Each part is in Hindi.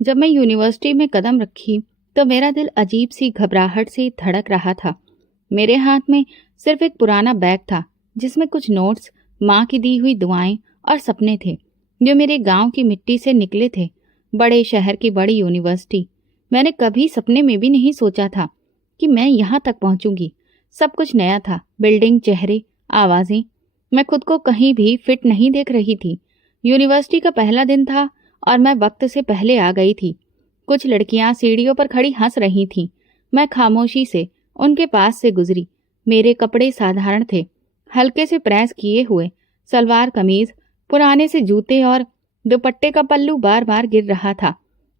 जब मैं यूनिवर्सिटी में कदम रखी तो मेरा दिल अजीब सी घबराहट से धड़क रहा था। मेरे हाथ में सिर्फ एक पुराना बैग था जिसमें कुछ नोट्स, माँ की दी हुई दुआएं और सपने थे जो मेरे गांव की मिट्टी से निकले थे। बड़े शहर की बड़ी यूनिवर्सिटी, मैंने कभी सपने में भी नहीं सोचा था कि मैं यहाँ तक पहुंचूंगी। सब कुछ नया था, बिल्डिंग, चेहरे, आवाजें। मैं खुद को कहीं भी फिट नहीं देख रही थी। यूनिवर्सिटी का पहला दिन था और मैं वक्त से पहले आ गई थी। कुछ लड़कियां सीढ़ियों पर खड़ी हंस रही थीं। मैं खामोशी से उनके पास से गुजरी। मेरे कपड़े साधारण थे, हल्के से प्रेस किए हुए सलवार कमीज, पुराने से जूते और दुपट्टे का पल्लू बार बार गिर रहा था।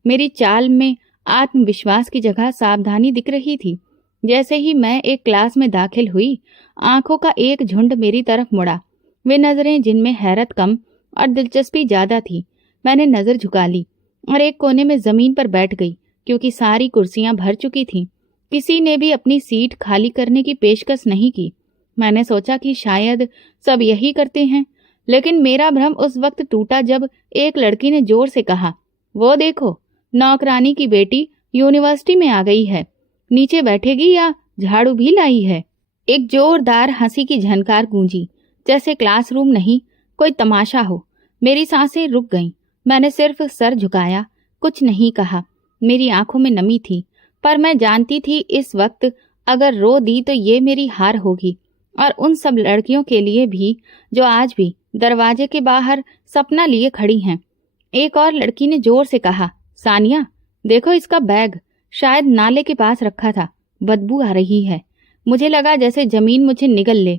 मेरी चाल में आत्मविश्वास की जगह सावधानी दिख रही थी। जैसे ही मैं एक क्लास में दाखिल हुई, आंखों का एक झुंड मेरी तरफ मुड़ा। वे नजरें जिनमें हैरत कम और दिलचस्पी ज्यादा थी। मैंने नजर झुका ली और एक कोने में जमीन पर बैठ गई क्योंकि सारी कुर्सियां भर चुकी थीं। किसी ने भी अपनी सीट खाली करने की पेशकश नहीं की। मैंने सोचा कि शायद सब यही करते हैं, लेकिन मेरा भ्रम उस वक्त टूटा जब एक लड़की ने जोर से कहा, वो देखो, नौकरानी की बेटी यूनिवर्सिटी में आ गई है। नीचे बैठेगी या झाड़ू भी लाई है। एक जोरदार हंसी की झनकार गूंजी, जैसे क्लासरूम नहीं, कोई तमाशा हो। मेरी सांसें रुक गईं। मैंने सिर्फ सर झुकाया, कुछ नहीं कहा। मेरी आंखों में नमी थी, पर मैं जानती थी इस वक्त अगर रो दी तो ये मेरी हार होगी, और उन सब लड़कियों के लिए भी जो आज भी दरवाजे के बाहर सपना लिए खड़ी हैं। एक और लड़की ने जोर से कहा, सानिया, देखो इसका बैग, शायद नाले के पास रखा था। बदबू आ रही है। मुझे लगा जैसे जमीन मुझे निगल ले,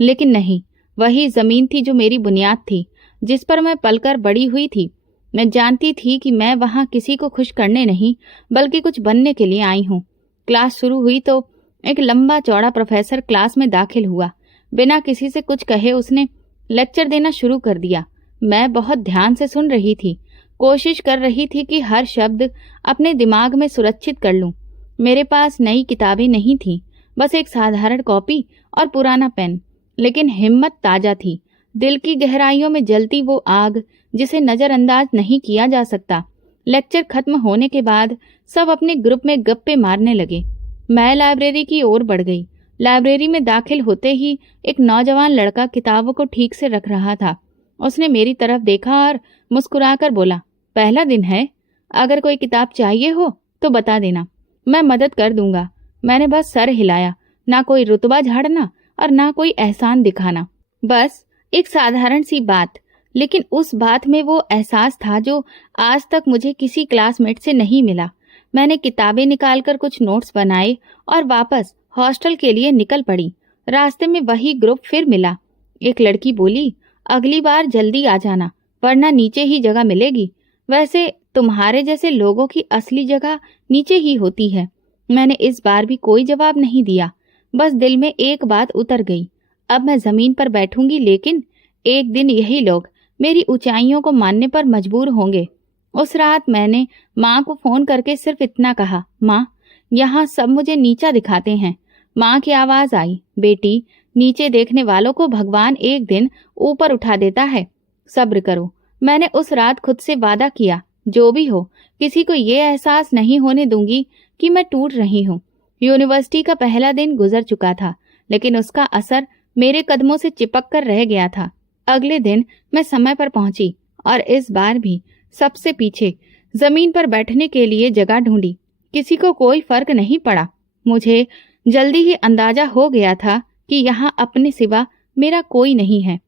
लेकिन नहीं, वही जमीन थी जो मेरी बुनियाद थी, जिस पर मैं पलकर बड़ी हुई थी। मैं जानती थी कि मैं वहां किसी को खुश करने नहीं, बल्कि कुछ बनने के लिए आई हूँ। क्लास शुरू हुई तो एक लंबा चौड़ा प्रोफेसर क्लास में दाखिल हुआ। बिना किसी से कुछ कहे उसने लेक्चर देना शुरू कर दिया। मैं बहुत ध्यान से सुन रही थी, कोशिश कर रही थी कि हर शब्द अपने दिमाग में सुरक्षित कर लूं। मेरे पास नई किताबें नहीं थीं, बस एक साधारण कॉपी और पुराना पेन, लेकिन हिम्मत ताजा थी। दिल की गहराइयों में जलती वो आग जिसे नजरअंदाज नहीं किया जा सकता। लेक्चर खत्म होने के बाद सब अपने ग्रुप में गप्पे मारने लगे। मैं लाइब्रेरी की ओर बढ़ गई। लाइब्रेरी में दाखिल होते ही एक नौजवान लड़का किताबों को ठीक से रख रहा था। उसने मेरी तरफ देखा और मुस्कुराकर बोला, पहला दिन है, अगर कोई किताब चाहिए हो तो बता देना, मैं मदद कर दूंगा। मैंने बस सर हिलाया, ना कोई रुतबा झाड़ना और ना कोई एहसान दिखाना, बस एक साधारण सी बात। लेकिन उस बात में वो एहसास था जो आज तक मुझे किसी क्लासमेट से नहीं मिला। मैंने किताबें निकालकर कुछ नोट्स बनाए और वापस हॉस्टल के लिए निकल पड़ी। रास्ते में वही ग्रुप फिर मिला। एक लड़की बोली, अगली बार जल्दी आ जाना, वरना नीचे ही जगह मिलेगी। वैसे तुम्हारे जैसे लोगों की असली जगह नीचे ही होती है। मैंने इस बार भी कोई जवाब नहीं दिया, बस दिल में एक बात उतर गई, अब मैं जमीन पर बैठूंगी, लेकिन एक दिन यही लोग मेरी ऊंचाइयों को मानने पर मजबूर होंगे। उस रात मैंने माँ को फोन करके सिर्फ इतना कहा, माँ, यहाँ सब मुझे नीचा दिखाते हैं। माँ की आवाज आई, बेटी, नीचे देखने वालों को भगवान एक दिन ऊपर उठा देता है, सब्र करो। मैंने उस रात खुद से वादा किया, जो भी हो, किसी को ये एहसास नहीं होने दूंगी कि मैं टूट रही हूँ। यूनिवर्सिटी का पहला दिन गुजर चुका था, लेकिन उसका असर मेरे कदमों से चिपक कर रह गया था। अगले दिन मैं समय पर पहुंची और इस बार भी सबसे पीछे जमीन पर बैठने के लिए जगह ढूंढी। किसी को कोई फर्क नहीं पड़ा। मुझे जल्दी ही अंदाजा हो गया था कि यहाँ अपने सिवा मेरा कोई नहीं है।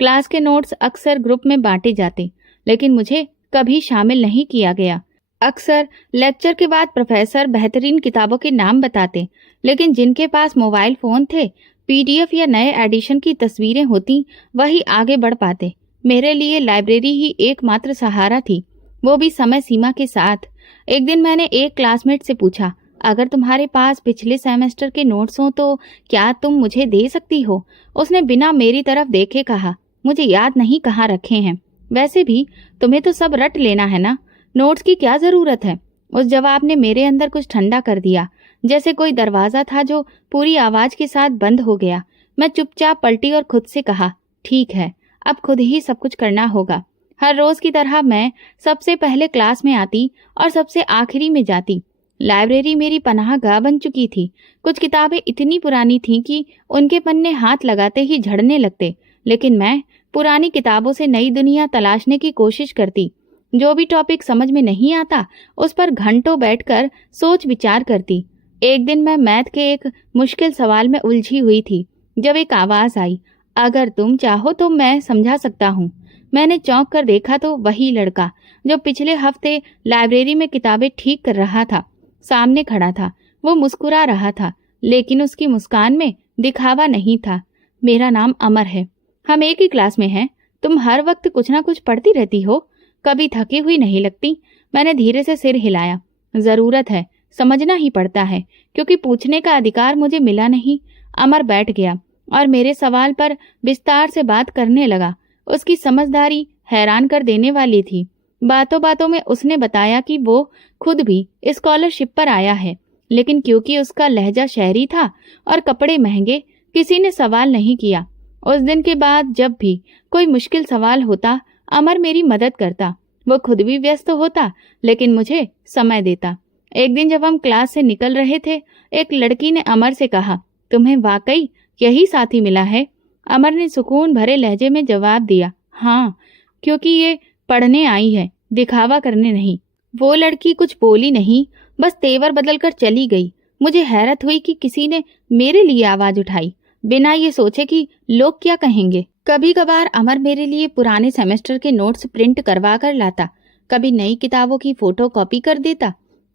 क्लास के नोट्स अक्सर ग्रुप में बांटे जाते, लेकिन मुझे कभी शामिल नहीं किया गया। अक्सर लेक्चर के बाद प्रोफेसर बेहतरीन किताबों के नाम बताते, लेकिन जिनके पास मोबाइल फोन थे, पीडीएफ या नए एडिशन की तस्वीरें होती, वही आगे बढ़ पाते। मेरे लिए लाइब्रेरी ही एकमात्र सहारा थी, वो भी समय सीमा के साथ। एक दिन मैंने एक क्लासमेट से पूछा, अगर तुम्हारे पास पिछले सेमेस्टर के नोट्स हो तो क्या तुम मुझे दे सकती हो? उसने बिना मेरी तरफ देखे कहा, मुझे याद नहीं कहाँ रखे हैं। वैसे भी तुम्हें तो सब रट लेना है ना, नोट्स की क्या जरूरत है? उस जवाब ने मेरे अंदर कुछ ठंडा कर दिया, जैसे कोई दरवाजा था जो पूरी आवाज के साथ बंद हो गया। मैं चुपचाप पलटी और खुद से कहा, ठीक है, अब खुद ही सब कुछ करना होगा। हर रोज की तरह मैं सबसे पहले क्लास में आती और सबसे आखिरी में जाती। लाइब्रेरी मेरी पनाहगाह बन चुकी थी। कुछ किताबें इतनी पुरानी थीं कि उनके पन्ने हाथ लगाते ही झड़ने लगते, लेकिन मैं पुरानी किताबों से नई दुनिया तलाशने की कोशिश करती। जो भी टॉपिक समझ में नहीं आता उस पर घंटों बैठकर सोच विचार करती। एक दिन मैं मैथ के एक मुश्किल सवाल में उलझी हुई थी जब एक आवाज आई, अगर तुम चाहो तो मैं समझा सकता हूँ। मैंने चौंक कर देखा तो वही लड़का जो पिछले हफ्ते लाइब्रेरी में किताबें ठीक कर रहा था सामने खड़ा था। वो मुस्कुरा रहा था, लेकिन उसकी मुस्कान में दिखावा नहीं था। मेरा नाम अमर है, हम एक ही क्लास में हैं। तुम हर वक्त कुछ ना कुछ पढ़ती रहती हो, कभी थकी हुई नहीं लगती। मैंने धीरे से सिर हिलाया। जरूरत है, समझना ही पड़ता है, क्योंकि पूछने का अधिकार मुझे मिला नहीं। अमर बैठ गया और मेरे सवाल पर विस्तार से बात करने लगा। उसकी समझदारी हैरान कर देने वाली थी। बातों बातों में उसने बताया कि वो खुद भी स्कॉलरशिप पर आया है, लेकिन क्योंकि उसका लहजा शहरी था और कपड़े महंगे, किसी ने सवाल नहीं किया। उस दिन के बाद जब भी कोई मुश्किल सवाल होता, अमर मेरी मदद करता। वो खुद भी व्यस्त होता, लेकिन मुझे समय देता। एक दिन जब हम क्लास से निकल रहे थे, एक लड़की ने अमर से कहा, तुम्हें वाकई यही साथी मिला है? अमर ने सुकून भरे लहजे में जवाब दिया, हाँ, क्योंकि ये पढ़ने आई है, दिखावा करने नहीं। वो लड़की कुछ बोली नहीं, बस तेवर बदलकर चली गई। मुझे हैरत हुई कि किसी ने मेरे लिए आवाज उठाई, बिना ये सोचे कि लोग क्या कहेंगे। कभी कभार अमर मेरे लिए पुराने सेमेस्टर के नोट्स प्रिंट करवा कर लाता, कभी नई किताबों की फोटो कॉपी कर देता।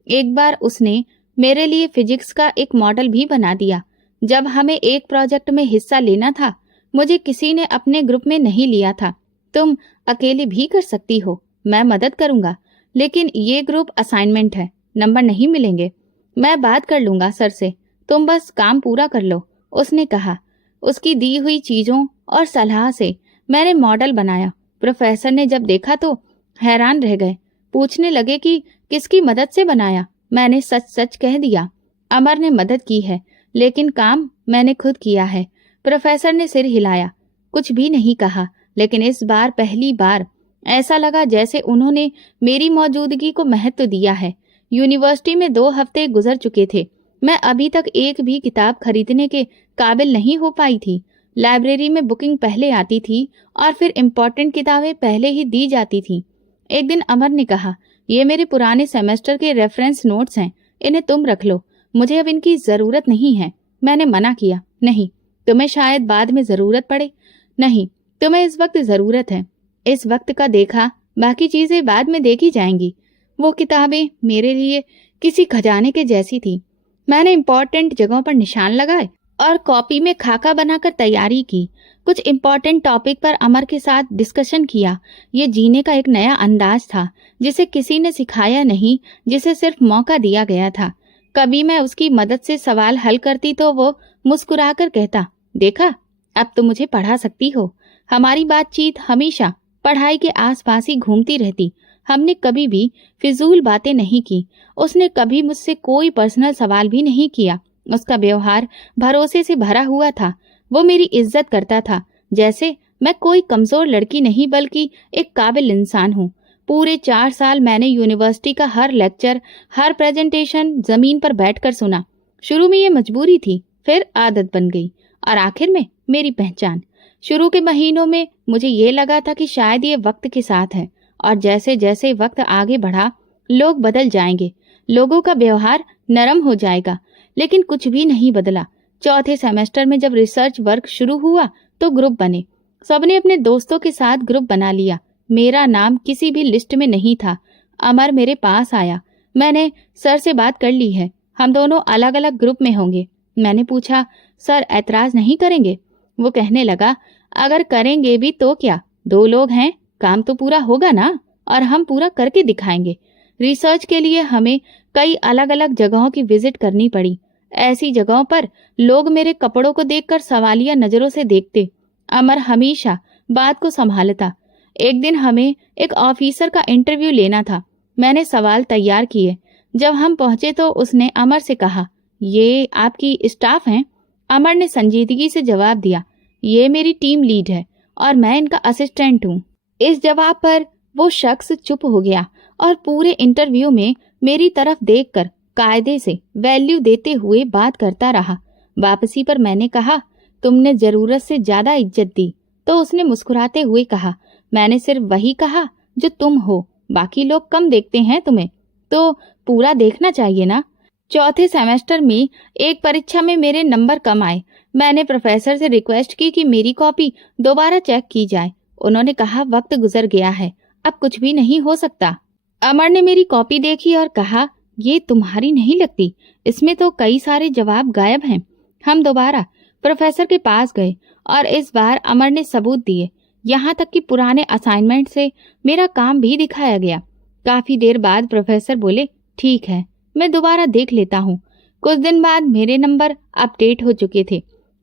एक बार उसने मेरे लिए फिजिक्स का एक मॉडल भी बना दिया। जब हमें एक प्रोजेक्ट में हिस्सा लेना था, मुझे किसी ने अपने ग्रुप में नहीं लिया था। तुम अकेले भी कर सकती हो, मैं मदद करूंगा, लेकिन ये ग्रुप असाइनमेंट है, नंबर नहीं मिलेंगे। मैं बात कर लूंगा सर से, तुम बस काम पूरा कर लो, उसने कहा। उसकी दी हुई चीजों और सलाह से मैंने मॉडल बनाया। प्रोफेसर ने जब देखा तो हैरान रह गए, पूछने लगे कि किसकी मदद से बनाया। मैंने सच सच कह दिया, अमर ने मदद की है, लेकिन काम मैंने खुद किया है। प्रोफेसर ने सिर हिलाया, कुछ भी नहीं कहा, लेकिन इस बार पहली बार ऐसा लगा जैसे उन्होंने मेरी मौजूदगी को महत्व दिया है। यूनिवर्सिटी में 2 हफ्ते गुजर चुके थे। मैं अभी तक एक भी किताब खरीदने के काबिल नहीं हो पाई थी। लाइब्रेरी में बुकिंग पहले आती थी और फिर इम्पोर्टेंट किताबें पहले ही दी जाती थी। एक दिन अमर ने कहा, ये मेरे पुराने सेमेस्टर के रेफरेंस नोट्स हैं, इन्हें तुम रख लो, मुझे अब इनकी जरूरत नहीं है। मैंने मना किया, नहीं, तुम्हें शायद बाद में जरूरत पड़े। नहीं, तुम्हें इस वक्त जरूरत है। इस वक्त का देखा, बाकी चीजें बाद में देखी जाएंगी। वो किताबें मेरे लिए किसी खजाने के जैसी थी। मैंने इम्पोर्टेंट जगहों पर निशान लगाए और कॉपी में खाका बनाकर तैयारी की। कुछ इम्पोर्टेंट टॉपिक पर अमर के साथ डिस्कशन किया। ये जीने का एक नया अंदाज था, जिसे किसी ने सिखाया नहीं, जिसे सिर्फ मौका दिया गया था। कभी मैं उसकी मदद से सवाल हल करती तो वो मुस्कुराकर कहता, देखा, अब तो मुझे पढ़ा सकती हो। हमारी बातचीत हमेशा पढ़ाई के आसपास ही घूमती रहती। हमने कभी भी फिजूल बातें नहीं की। उसने कभी मुझसे कोई पर्सनल सवाल भी नहीं किया। उसका व्यवहार भरोसे से भरा हुआ था। वो मेरी इज्जत करता था, जैसे मैं कोई कमजोर लड़की नहीं बल्कि एक काबिल इंसान हूँ। पूरे 4 साल मैंने यूनिवर्सिटी का हर लेक्चर, हर प्रेजेंटेशन जमीन पर बैठकर सुना। शुरू में ये मजबूरी थी, फिर आदत बन गई और आखिर में मेरी पहचान। शुरू के महीनों में मुझे ये लगा था कि शायद ये वक्त के साथ है, और जैसे जैसे वक्त आगे बढ़ा, लोग बदल जाएंगे, लोगों का व्यवहार नरम हो जाएगा, लेकिन कुछ भी नहीं बदला। चौथे सेमेस्टर में जब रिसर्च वर्क शुरू हुआ तो ग्रुप बने। सबने अपने दोस्तों के साथ ग्रुप बना लिया। मेरा नाम किसी भी लिस्ट में नहीं था। अमर मेरे पास आया। मैंने सर से बात कर ली है, हम दोनों अलग अलग ग्रुप में होंगे। मैंने पूछा, सर ऐतराज नहीं करेंगे? वो कहने लगा, अगर करेंगे भी तो क्या, 2 लोग हैं, काम तो पूरा होगा ना, और हम पूरा करके दिखाएंगे। रिसर्च के लिए हमें कई अलग अलग जगहों की विजिट करनी पड़ी। ऐसी जगहों पर लोग मेरे कपड़ों को देखकर सवालिया नजरों से देखते। अमर हमेशा बात को संभालता। एक दिन हमें एक ऑफिसर का इंटरव्यू लेना था। मैंने सवाल तैयार किए। जब हम पहुंचे तो उसने अमर से कहा, ये आपकी स्टाफ हैं? अमर ने संजीदगी से जवाब दिया, ये मेरी टीम लीड है और मैं इनका असिस्टेंट हूँ। इस जवाब पर वो शख्स चुप हो गया और पूरे इंटरव्यू में मेरी तरफ देखकर कायदे से वैल्यू देते हुए बात करता रहा। वापसी पर मैंने कहा, तुमने जरूरत से ज्यादा इज्जत दी। तो उसने मुस्कुराते हुए कहा, मैंने सिर्फ वही कहा जो तुम हो, बाकी लोग कम देखते हैं तुम्हें, तो पूरा देखना चाहिए ना। चौथे सेमेस्टर में एक परीक्षा में मेरे नंबर कम आए। मैंने प्रोफेसर से रिक्वेस्ट की कि मेरी कॉपी दोबारा चेक की जाए। उन्होंने कहा, वक्त गुजर गया है, अब कुछ भी नहीं हो सकता। अमर ने मेरी कॉपी देखी और कहा, ये तुम्हारी नहीं लगती, इसमें तो कई सारे जवाब गायब हैं। हम दोबारा प्रोफेसर के पास गए और इस बार अमर ने सबूत दिए, यहाँ तक कि पुराने असाइनमेंट से मेरा काम भी दिखाया गया। काफी देर बाद प्रोफेसर बोले, ठीक है, मैं दोबारा देख लेता हूँ। कुछ दिन बाद मेरे नंबर अपडेट हो चुके थे।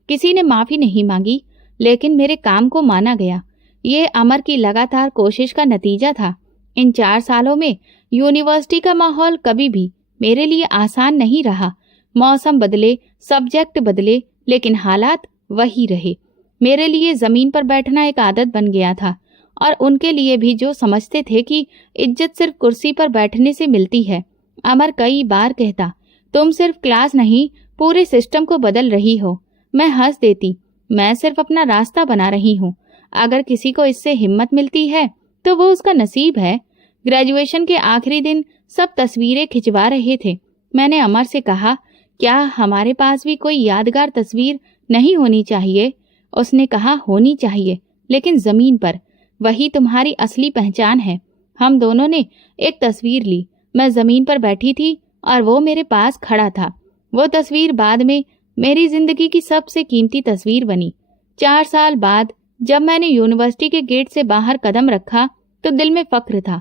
किसी ने माफी नहीं मांगी, लेकिन मेरे काम को माना गया। ये अमर की लगातार कोशिश का नतीजा था। इन 4 सालों में यूनिवर्सिटी का माहौल कभी भी मेरे लिए आसान नहीं रहा। मौसम बदले, सब्जेक्ट बदले, लेकिन हालात वही रहे। मेरे लिए जमीन पर बैठना एक आदत बन गया था, और उनके लिए भी, जो समझते थे कि इज्जत सिर्फ कुर्सी पर बैठने से मिलती है। अमर कई बार कहता, तुम सिर्फ क्लास नहीं, पूरे सिस्टम को बदल रही हो। मैं हंस देती, मैं सिर्फ अपना रास्ता बना रही हूँ। अगर किसी को इससे हिम्मत मिलती है तो वो उसका नसीब है। ग्रेजुएशन के आखिरी दिन सब तस्वीरें खिंचवा रहे थे। मैंने अमर से कहा, क्या हमारे पास भी कोई यादगार तस्वीर नहीं होनी चाहिए? उसने कहा, होनी चाहिए, लेकिन जमीन पर। वही तुम्हारी असली पहचान है। हम दोनों ने एक तस्वीर ली। मैं जमीन पर बैठी थी और वो मेरे पास खड़ा था। वो तस्वीर बाद में मेरी जिंदगी की सबसे कीमती तस्वीर बनी। 4 साल बाद जब मैंने यूनिवर्सिटी के गेट से बाहर कदम रखा तो दिल में फख्र था,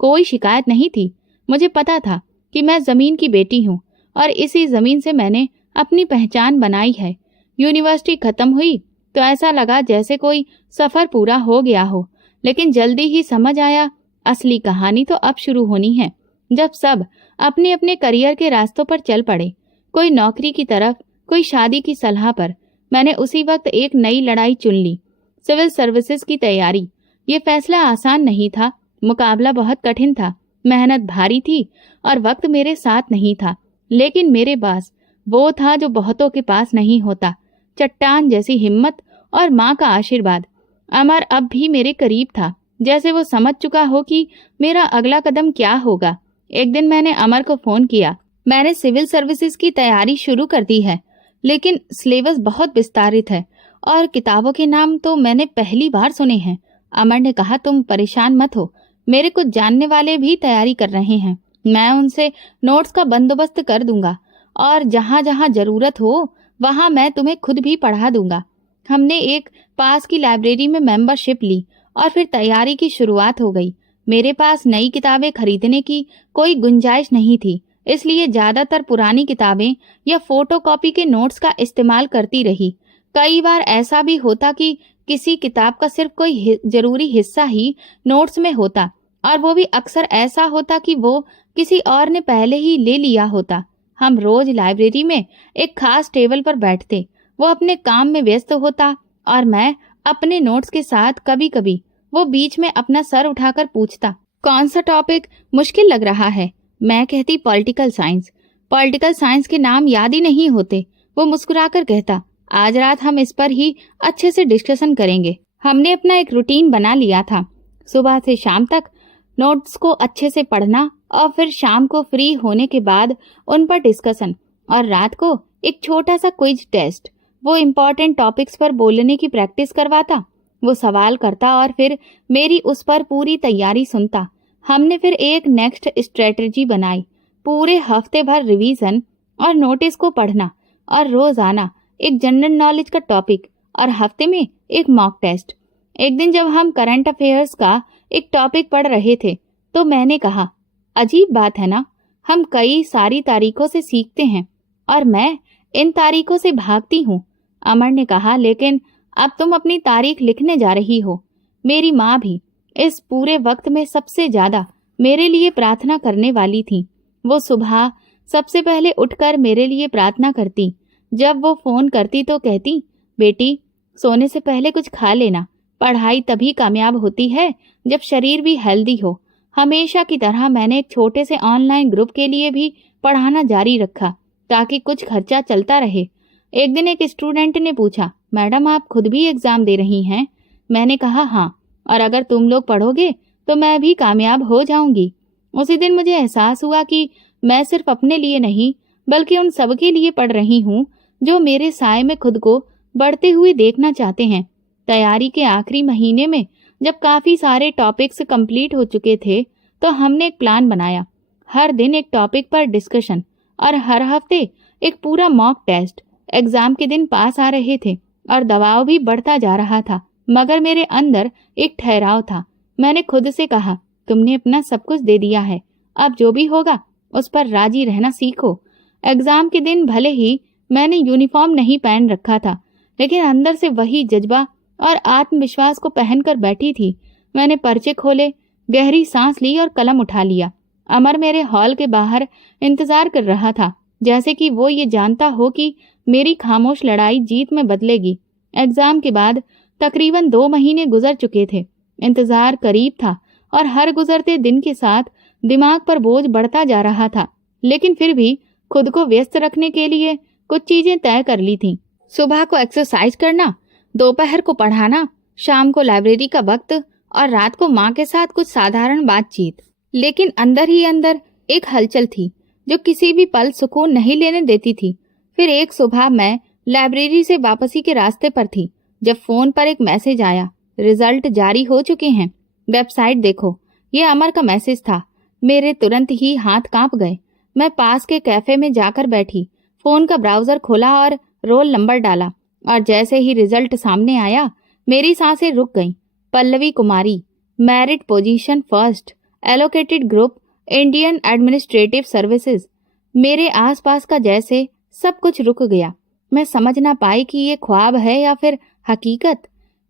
कोई शिकायत नहीं थी। मुझे पता था कि मैं जमीन की बेटी हूँ और इसी जमीन से मैंने अपनी पहचान बनाई है। यूनिवर्सिटी खत्म हुई तो ऐसा लगा जैसे कोई सफर पूरा हो गया हो, लेकिन जल्दी ही समझ आया, असली कहानी तो अब शुरू होनी है, जब सब अपने अपने करियर के रास्तों पर चल पड़े। कोई नौकरी की तरफ, कोई शादी की सलाह पर। मैंने उसी वक्त एक नई लड़ाई चुन ली, सिविल सर्विसेज की तैयारी। ये फैसला आसान नहीं था, मुकाबला बहुत कठिन था, मेहनत भारी थी और वक्त मेरे साथ नहीं था। लेकिन मेरे पास वो था जो बहुतों के पास नहीं होता, चट्टान जैसी हिम्मत और माँ का आशीर्वाद। अमर अब भी मेरे करीब था, जैसे वो समझ चुका हो कि मेरा अगला कदम क्या होगा। एक दिन मैंने अमर को फोन किया, मैंने सिविल सर्विसेज की तैयारी शुरू कर दी है, लेकिन सिलेबस बहुत विस्तारित है और किताबों के नाम तो मैंने पहली बार सुने हैं। अमर ने कहा, तुम परेशान मत हो, मेरे कुछ जानने वाले भी तैयारी कर रहे हैं। मैं उनसे नोट्स का बंदोबस्त कर दूंगा और जहाँ जहाँ जरूरत हो वहाँ मैं तुम्हें खुद भी पढ़ा दूंगा। हमने एक पास की लाइब्रेरी में मेंबरशिप ली और फिर तैयारी की शुरुआत हो गई। मेरे पास नई किताबें खरीदने की कोई गुंजाइश नहीं थी, इसलिए ज्यादातर पुरानी किताबें या फोटोकॉपी के नोट्स का इस्तेमाल करती रही। कई बार ऐसा भी होता कि किसी किताब का सिर्फ कोई जरूरी हिस्सा ही नोट्स में होता, और वो भी अक्सर ऐसा होता कि वो किसी और ने पहले ही ले लिया होता। हम रोज लाइब्रेरी में एक खास टेबल पर बैठते, वो अपने काम में व्यस्त होता और मैं अपने नोट्स के साथ। कभी कभी वो बीच में अपना सर उठाकर पूछता, कौन सा टॉपिक मुश्किल लग रहा है? मैं कहती, पॉलिटिकल साइंस। पॉलिटिकल साइंस के नाम याद ही नहीं होते। वो मुस्कुराकर कहता, आज रात हम इस पर ही अच्छे से डिस्कशन करेंगे। हमने अपना एक रूटीन बना लिया था, सुबह से शाम तक नोट्स को अच्छे से पढ़ना और फिर शाम को फ्री होने के बाद उन पर डिस्कशन, और रात को एक छोटा सा क्विज टेस्ट। वो इम्पोर्टेंट टॉपिक्स पर बोलने की प्रैक्टिस करवाता, वो सवाल करता और फिर मेरी उस पर पूरी तैयारी सुनता। हमने फिर एक नेक्स्ट स्ट्रेटजी बनाई, पूरे हफ्ते भर रिवीजन और नोटिस को पढ़ना, और रोजाना एक जनरल नॉलेज का टॉपिक और हफ्ते में एक मॉक टेस्ट। एक दिन जब हम करंट अफेयर्स का एक टॉपिक पढ़ रहे थे तो मैंने कहा, अजीब बात है ना, हम कई सारी तारीखों से सीखते हैं और मैं इन तारीखों से भागती हूँ। अमर ने कहा, लेकिन अब तुम अपनी तारीख लिखने जा रही हो। मेरी माँ भी इस पूरे वक्त में सबसे ज्यादा मेरे लिए प्रार्थना करने वाली थी। वो सुबह सबसे पहले उठकर मेरे लिए प्रार्थना करती। जब वो फोन करती तो कहती, बेटी सोने से पहले कुछ खा लेना, पढ़ाई तभी कामयाब होती है जब शरीर भी हेल्दी हो। हमेशा की तरह मैंने एक छोटे से ऑनलाइन ग्रुप के लिए भी पढ़ाना जारी रखा ताकि कुछ खर्चा चलता रहे। एक दिन एक स्टूडेंट ने पूछा, मैडम आप खुद भी एग्जाम दे रही हैं? मैंने कहा हाँ, और अगर तुम लोग पढ़ोगे तो मैं भी कामयाब हो जाऊंगी। उसी दिन मुझे एहसास हुआ कि मैं सिर्फ अपने लिए नहीं बल्कि उन सबके लिए पढ़ रही हूँ जो मेरे साए में खुद को बढ़ते हुए देखना चाहते हैं। तैयारी के आखिरी महीने में जब काफी सारे टॉपिक्स कंप्लीट हो चुके थे तो हमने एक प्लान बनाया। हर दिन एक टॉपिक पर डिस्कशन और हर हफ्ते एक पूरा मॉक टेस्ट। एग्जाम के दिन पास आ रहे थे और दबाव भी बढ़ता जा रहा था, मगर मेरे अंदर एक ठहराव था। मैंने खुद से कहा, तुमने अपना सब कुछ दे दिया है, अब जो भी होगा उस पर राजी रहना सीखो। एग्जाम के दिन भले ही मैंने यूनिफॉर्म नहीं पहन रखा था, लेकिन अंदर से वही जज्बा और आत्मविश्वास को पहनकर बैठी थी। मैंने पर्चे खोले, गहरी सांस ली और कलम उठा लिया। अमर मेरे हॉल के बाहर इंतजार कर रहा था, जैसे कि वो ये जानता हो कि मेरी खामोश लड़ाई जीत में बदलेगी। एग्जाम के बाद तकरीबन 2 महीने गुजर चुके थे। इंतजार करीब था और हर गुजरते दिन के साथ दिमाग पर बोझ बढ़ता जा रहा था, लेकिन फिर भी खुद को व्यस्त रखने के लिए कुछ चीजें तय कर ली थीं। सुबह को एक्सरसाइज करना, दोपहर को पढ़ाना, शाम को लाइब्रेरी का वक्त और रात को माँ के साथ कुछ साधारण बातचीत। लेकिन अंदर ही अंदर एक हलचल थी जो किसी भी पल सुकून नहीं लेने देती थी। फिर एक सुबह मैं लाइब्रेरी से वापसी के रास्ते पर थी जब फोन पर एक मैसेज आया, रिजल्ट जारी हो चुके हैं, वेबसाइट देखो। ये अमर का मैसेज था। मेरे तुरंत ही हाथ कांप गए। मैं पास के कैफे में जाकर बैठी, फोन का ब्राउजर खोला और रोल नंबर डाला, और जैसे ही रिजल्ट सामने आया मेरी सांसें रुक गईं। Pallavi Kumari, merit position first, allocated group, Indian administrative services. मेरे आसपास का जैसे सब कुछ रुक गया। मैं समझ ना पाई कि ये ख्वाब है या फिर हकीकत।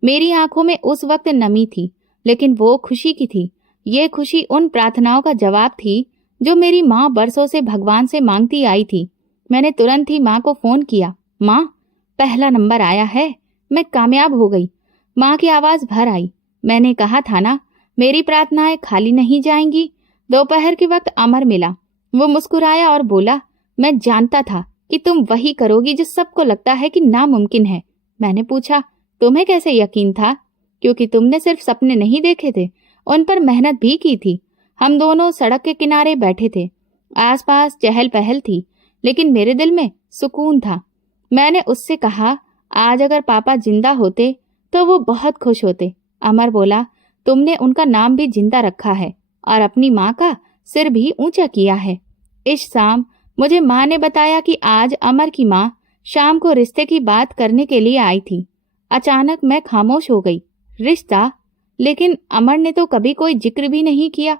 मेरी आंखों में उस वक्त नमी थी, लेकिन वो खुशी की थी। ये खुशी उन प्रार्थनाओं का जवाब थी जो मेरी माँ बरसों से भगवान से मांगती आई थी। मैंने तुरंत ही माँ को फोन किया, माँ पहला नंबर आया है, मैं कामयाब हो गई। माँ की आवाज भर आई, मैंने कहा था ना, मेरी प्रार्थनाएं खाली नहीं जाएंगी। दोपहर के वक्त अमर मिला। वो मुस्कुराया और बोला, मैं जानता था कि तुम वही करोगी जो सबको लगता है कि नामुमकिन है। मैंने पूछा, तुम्हें कैसे यकीन था? क्योंकि तुमने सिर्फ सपने नहीं देखे थे, उन पर मेहनत भी की थी। हम दोनों सड़क के किनारे बैठे थे। आसपास चहल पहल थी, लेकिन मेरे दिल में सुकून था। मैंने उससे कहा, आज अगर पापा जिंदा होते तो वो बहुत खुश होते। अमर बोला, तुमने उनका नाम भी जिंदा रखा है और अपनी माँ का सिर भी ऊंचा किया है। इस शाम मुझे माँ ने बताया कि आज अमर की माँ शाम को रिश्ते की बात करने के लिए आई थी। अचानक मैं खामोश हो गई। रिश्ता? लेकिन अमर ने तो कभी कोई जिक्र भी नहीं किया।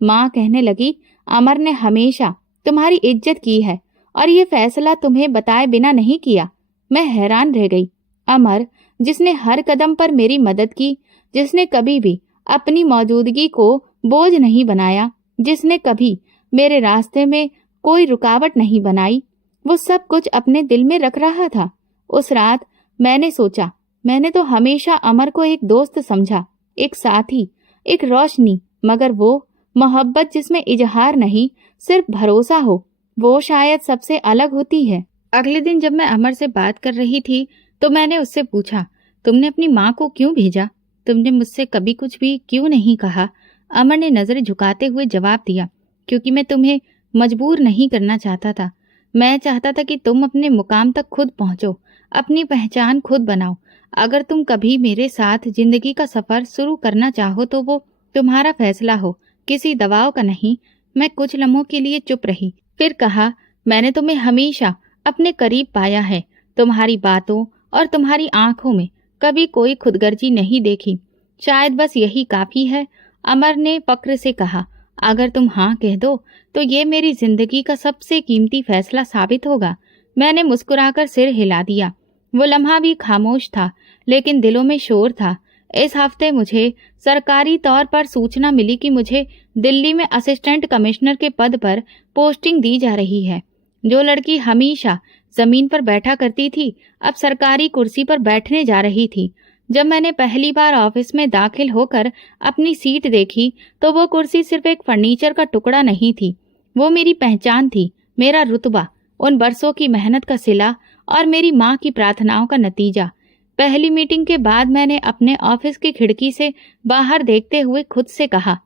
माँ कहने लगी, अमर ने हमेशा तुम्हारी इज्जत की है और ये फैसला तुम्हें बताए बिना नहीं किया। मैं हैरान रह गई। अमर, जिसने हर कदम पर मेरी मदद की, जिसने कभी भी अपनी मौजूदगी को बोझ नहीं बनाया, जिसने कभी मेरे रास्ते में कोई रुकावट नहीं बनाई, वो सब कुछ अपने दिल में रख रहा था। उस रात मैंने सोचा, मैंने तो हमेशा अमर को एक दोस्त समझा, एक साथी, एक रोशनी, मगर वो मोहब्बत जिसमें इजहार नहीं सिर्फ भरोसा हो, वो शायद सबसे अलग होती है। अगले दिन जब मैं अमर से बात कर रही थी तो मैंने उससे पूछा, तुमने अपनी माँ को क्यों भेजा? तुमने मुझसे कभी कुछ भी क्यों नहीं कहा? अमर ने नजरें झुकाते हुए जवाब दिया, क्योंकि मैं तुम्हें मजबूर नहीं करना चाहता था। मैं चाहता था कि तुम अपने मुकाम तक खुद पहुंचो, अपनी पहचान खुद बनाओ। अगर तुम कभी मेरे साथ जिंदगी का सफर शुरू करना चाहो तो वो तुम्हारा फैसला हो, किसी दबाव का नहीं। मैं कुछ लम्हों के लिए चुप रही, फिर कहा, मैंने तुम्हें हमेशा अपने करीब पाया है। तुम्हारी बातों और तुम्हारी आंखों में कभी कोई खुदगर्जी नहीं देखी। शायद बस यही काफी है। अमर ने फक्र से कहा, अगर तुम हाँ कह दो तो ये मेरी जिंदगी का सबसे कीमती फैसला साबित होगा। मैंने मुस्कुराकर सिर हिला दिया। वो लम्हा भी खामोश था, लेकिन दिलों में शोर था। इस हफ्ते मुझे सरकारी तौर पर सूचना मिली कि मुझे दिल्ली में असिस्टेंट कमिश्नर के पद पर पोस्टिंग दी जा रही है। जो लड़की हमेशा जमीन पर बैठा करती थी अब सरकारी कुर्सी पर बैठने जा रही थी। जब मैंने पहली बार ऑफिस में दाखिल होकर अपनी सीट देखी तो वो कुर्सी सिर्फ एक फर्नीचर का टुकड़ा नहीं थी, वो मेरी पहचान थी, मेरा रुतबा, उन बरसों की मेहनत का सिला और मेरी माँ की प्रार्थनाओं का नतीजा। पहली मीटिंग के बाद मैंने अपने ऑफिस की खिड़की से बाहर देखते हुए खुद से कहा,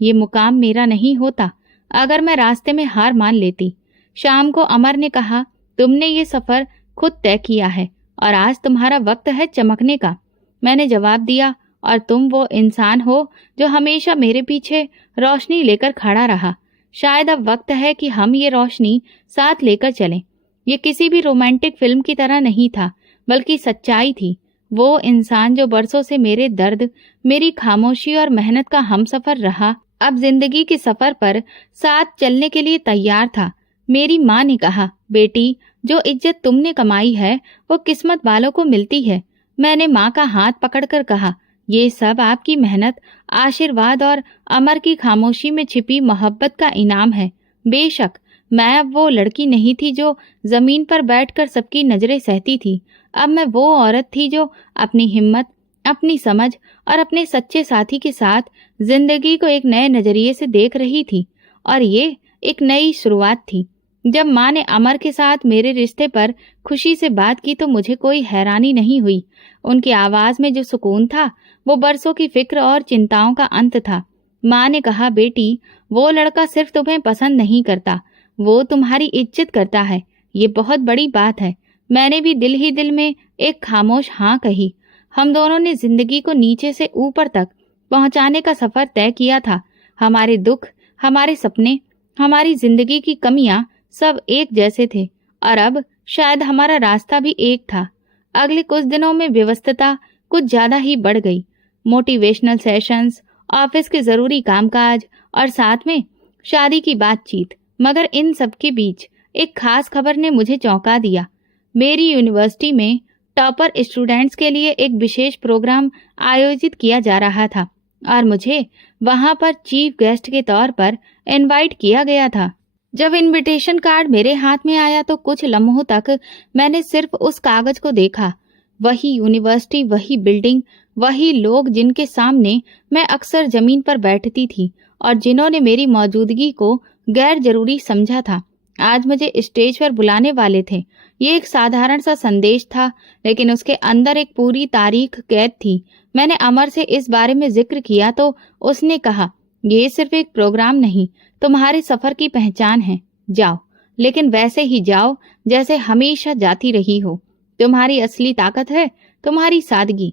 ये मुकाम मेरा नहीं होता अगर मैं रास्ते में हार मान लेती। शाम को अमर ने कहा, तुमने ये सफर खुद तय किया है और आज तुम्हारा वक्त है चमकने का। मैंने जवाब दिया, और तुम वो इंसान हो जो हमेशा मेरे पीछे रोशनी लेकर खड़ा रहा। शायद अब वक्त है कि हम ये रोशनी साथ लेकर चलें। ये किसी भी रोमांटिक फिल्म की तरह नहीं था, बल्कि सच्चाई थी। वो इंसान जो बरसों से मेरे दर्द, मेरी खामोशी और मेहनत का हमसफर रहा, अब जिंदगी के सफर पर साथ चलने के लिए तैयार था। मेरी माँ ने कहा, बेटी, जो इज्जत तुमने कमाई है वो किस्मत वालों को मिलती है। मैंने माँ का हाथ पकड़कर कहा, ये सब आपकी मेहनत, आशीर्वाद और अमर की खामोशी में छिपी मोहब्बत का इनाम है। बेशक मैं अब वो लड़की नहीं थी जो जमीन पर बैठकर सबकी नजरें सहती थी। अब मैं वो औरत थी जो अपनी हिम्मत, अपनी समझ और अपने सच्चे साथी के साथ जिंदगी को एक नए नजरिए से देख रही थी। और ये एक नई शुरुआत थी। जब माँ ने अमर के साथ मेरे रिश्ते पर खुशी से बात की तो मुझे कोई हैरानी नहीं हुई। उनकी आवाज में जो सुकून था वो बरसों की फिक्र और चिंताओं का अंत था। माँ ने कहा, बेटी, वो लड़का सिर्फ तुम्हें पसंद नहीं करता, वो तुम्हारी इज्जत करता है। ये बहुत बड़ी बात है। मैंने भी दिल ही दिल में एक खामोश हाँ कही। हम दोनों ने जिंदगी को नीचे से ऊपर तक पहुंचाने का सफर तय किया था। हमारे दुख, हमारे सपने, हमारी जिंदगी की कमियां सब एक जैसे थे, और अब शायद हमारा रास्ता भी एक था। अगले कुछ दिनों में व्यस्तता कुछ ज्यादा ही बढ़ गई। मोटिवेशनल सेशंस, ऑफिस के जरूरी कामकाज और साथ में शादी की बातचीत। मगर इन सब के बीच एक खास खबर ने मुझे चौंका दिया। मेरी यूनिवर्सिटी में टॉपर स्टूडेंट्स के लिए एक विशेष प्रोग्राम आयोजित किया जा रहा था और मुझे वहां पर चीफ गेस्ट के तौर पर इनवाइट किया गया था। जब इनविटेशन कार्ड मेरे हाथ में आया तो कुछ लम्हों तक मैंने सिर्फ उस कागज को देखा। वही यूनिवर्सिटी, वही बिल्डिंग, वही लोग जिनके सामने मैं अक्सर जमीन पर बैठती थी और जिन्होंने मेरी मौजूदगी को गैर जरूरी समझा था, आज मुझे स्टेज पर बुलाने वाले थे। ये एक साधारण सा संदेश था, लेकिन उसके अंदर एक पूरी तारीख कैद थी। मैंने अमर से इस बारे में जिक्र किया तो उसने कहा, ये सिर्फ एक प्रोग्राम नहीं, तुम्हारे सफर की पहचान है। जाओ, लेकिन वैसे ही जाओ जैसे हमेशा जाती रही हो। तुम्हारी असली ताकत है तुम्हारी सादगी।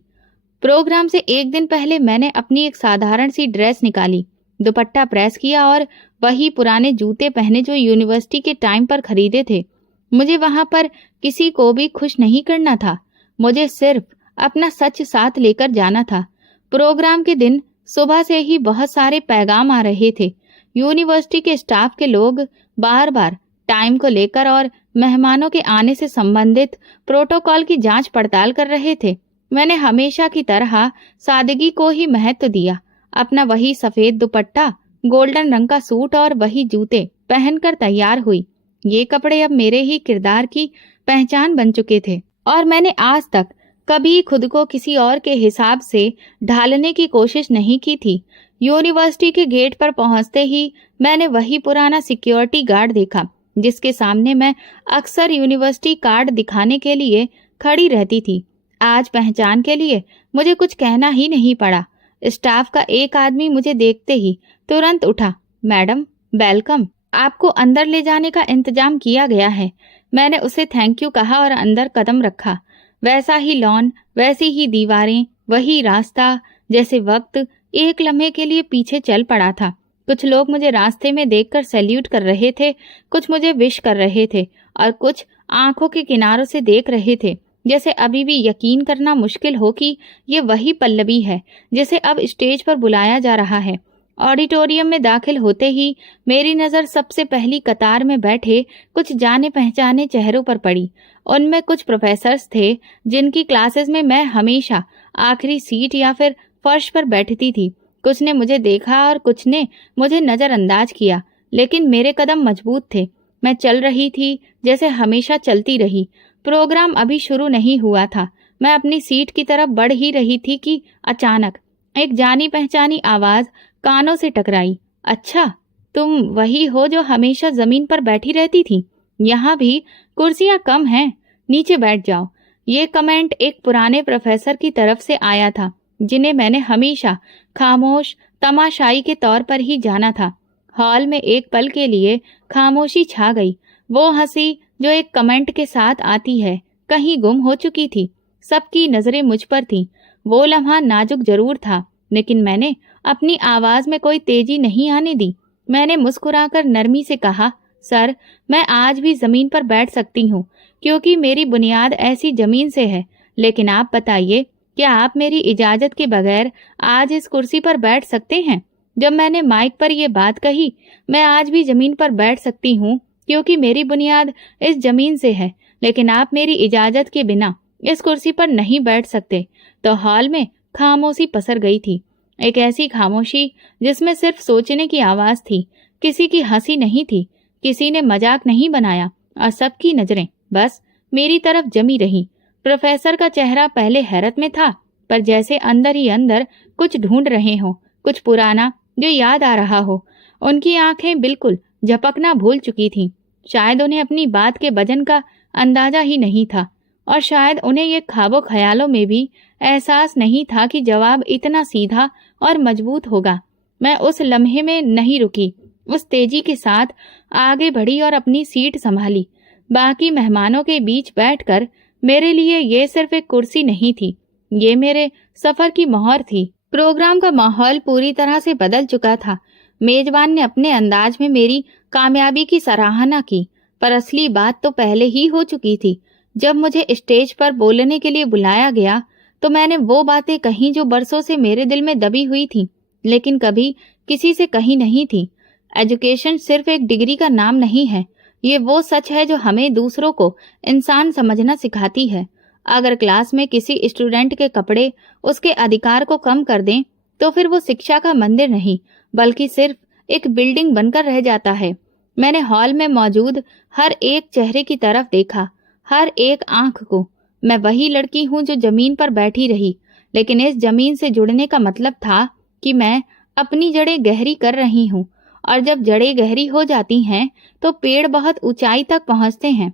प्रोग्राम से एक दिन पहले मैंने अपनी एक साधारण सी ड्रेस निकाली, दुपट्टा प्रेस किया और वही पुराने जूते पहने जो यूनिवर्सिटी के टाइम पर खरीदे थे। मुझे वहां पर किसी को भी खुश नहीं करना था, मुझे सिर्फ अपना सच साथ लेकर जाना था। प्रोग्राम के दिन सुबह से ही बहुत सारे पैगाम आ रहे थे। यूनिवर्सिटी के स्टाफ के लोग बार बार टाइम को लेकर और मेहमानों के आने से संबंधित प्रोटोकॉल की जांच पड़ताल कर रहे थे। मैंने हमेशा की तरह सादगी को ही महत्व दिया। अपना वही सफेद दुपट्टा, गोल्डन रंग का सूट और वही जूते पहनकर तैयार हुई। ये कपड़े अब मेरे ही किरदार की पहचान बन चुके थे और मैंने आज तक कभी खुद को किसी और के हिसाब से ढालने की कोशिश नहीं की थी। यूनिवर्सिटी के गेट पर पहुंचते ही मैंने वही पुराना सिक्योरिटी गार्ड देखा जिसके सामने मैं अक्सर यूनिवर्सिटी कार्ड दिखाने के लिए खड़ी रहती थी। आज पहचान के लिए मुझे कुछ कहना ही नहीं पड़ा। स्टाफ का एक आदमी मुझे देखते ही तुरंत उठा, मैडम वेलकम, आपको अंदर ले जाने का इंतजाम किया गया है। मैंने उसे थैंक यू कहा और अंदर कदम रखा। वैसा ही लॉन, वैसी ही दीवारें, वही रास्ता, जैसे वक्त एक लम्हे के लिए पीछे चल पड़ा था। कुछ लोग मुझे रास्ते में देखकर सैल्यूट कर रहे थे, कुछ मुझे विश कर रहे थे और कुछ आंखों के किनारों से देख रहे थे, जैसे अभी भी यकीन करना मुश्किल हो कि ये वही पल्लवी है जिसे अब स्टेज पर बुलाया जा रहा है। ऑडिटोरियम में दाखिल होते ही मेरी नज़र सबसे पहली कतार में बैठे कुछ जाने पहचाने चेहरों पर पड़ी। उनमें कुछ प्रोफेसर्स थे जिनकी क्लासेस में मैं हमेशा आखिरी सीट या फिर फर्श पर बैठती थी। कुछ ने मुझे देखा और कुछ ने मुझे नज़रअंदाज किया, लेकिन मेरे कदम मजबूत थे। मैं चल रही थी जैसे हमेशा चलती रही। प्रोग्राम अभी शुरू नहीं हुआ था, मैं अपनी सीट की तरफ बढ़ ही रही थी कि अचानक एक जानी पहचानी आवाज कानों से टकराई। अच्छा, तुम वही हो जो हमेशा जमीन पर बैठी रहती थी? यहाँ भी कुर्सियां कम हैं, नीचे बैठ जाओ। ये कमेंट एक पुराने प्रोफेसर की तरफ से आया था, जिन्हें मैंने हमेशा खामोश तमाशाई के तौर पर ही जाना था। हॉल में एक पल के लिए खामोशी छा गई। वो हंसी जो एक कमेंट के साथ आती है कहीं गुम हो चुकी थी। सबकी नजरें मुझ पर थीं। वो लम्हा नाजुक जरूर था, लेकिन मैंने अपनी आवाज में कोई तेजी नहीं आने दी। मैंने मुस्कुराकर नरमी से कहा, सर, मैं आज भी जमीन पर बैठ सकती हूँ, क्योंकि मेरी बुनियाद ऐसी जमीन से है। लेकिन आप बताइए, क्या आप मेरी इजाजत के बगैर आज इस कुर्सी पर बैठ सकते हैं? जब मैंने माइक पर यह बात कही, मैं आज भी जमीन पर बैठ सकती हूँ क्योंकि मेरी बुनियाद इस जमीन से है, लेकिन आप मेरी इजाजत के बिना इस कुर्सी पर नहीं बैठ सकते। तो हॉल में खामोशी पसर गई थी। एक ऐसी खामोशी जिसमें सिर्फ सोचने की आवाज थी। किसी की हंसी नहीं थी, किसी ने मजाक नहीं बनाया, और सबकी नजरें बस मेरी तरफ जमी रही। प्रोफेसर का चेहरा पहले हैरत में था, पर जैसे अंदर ही अंदर कुछ ढूंढ रहे हो, कुछ पुराना जो याद आ रहा हो। उनकी आंखें बिल्कुल झपकना भूल चुकी थीं। शायद उन्हें अपनी बात के वजन का अंदाजा ही नहीं था, और शायद उन्हें ये ख्वाबों ख्यालों में भी एहसास नहीं था कि जवाब इतना सीधा और मजबूत होगा। मैं उस लम्हे में नहीं रुकी, उस तेजी के साथ आगे बढ़ी और अपनी सीट संभाली। बाकी मेहमानों के बीच बैठकर मेरे लिए ये सिर्फ एक कुर्सी नहीं थी, ये मेरे सफर की मोहर थी। प्रोग्राम का माहौल पूरी तरह से बदल चुका था। मेजबान ने अपने अंदाज में मेरी कामयाबी की सराहना की, पर असली बात तो पहले ही हो चुकी थी। जब मुझे स्टेज पर बोलने के लिए बुलाया गया, तो मैंने वो बातें कही जो बरसों से मेरे दिल में दबी हुई थी, लेकिन कभी किसी से कही नहीं थी। एजुकेशन सिर्फ एक डिग्री का नाम नहीं है, ये वो सच है जो हमें दूसरों को इंसान समझना सिखाती है। अगर क्लास में किसी स्टूडेंट के कपड़े उसके अधिकार को कम कर दें, तो फिर वो शिक्षा का मंदिर नहीं, बल्कि सिर्फ एक बिल्डिंग बनकर रह जाता है। मैंने हॉल में मौजूद हर एक चेहरे की तरफ देखा, हर एक आंख को। मैं वही लड़की हूँ जो जमीन पर बैठी रही, लेकिन इस जमीन से जुड़ने का मतलब था कि मैं अपनी जड़ें गहरी कर रही हूँ, और जब जड़ें गहरी हो जाती हैं तो पेड़ बहुत ऊंचाई तक पहुंचते हैं।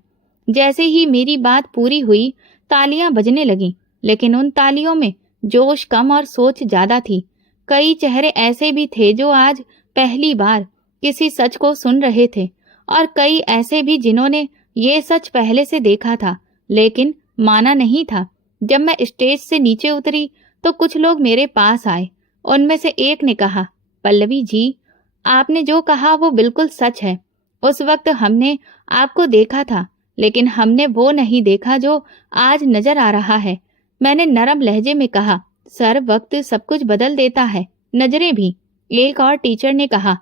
जैसे ही मेरी बात पूरी हुई, तालियां बजने लगीं, लेकिन उन तालियों में जोश कम और सोच ज्यादा थी। कई चेहरे ऐसे भी थे जो आज पहली बार किसी सच को सुन रहे थे, और कई ऐसे भी जिन्होंने ये सच पहले से देखा था लेकिन माना नहीं था। जब मैं स्टेज से नीचे उतरी तो कुछ लोग मेरे पास आए। उनमें से एक ने कहा, पल्लवी जी, आपने जो कहा वो बिल्कुल सच है। उस वक्त हमने आपको देखा था, लेकिन हमने वो नहीं देखा जो आज नजर आ रहा है। मैंने नरम लहजे में कहा, सर, वक्त सब कुछ बदल देता है, नजरें भी। एक और टीचर ने कहा,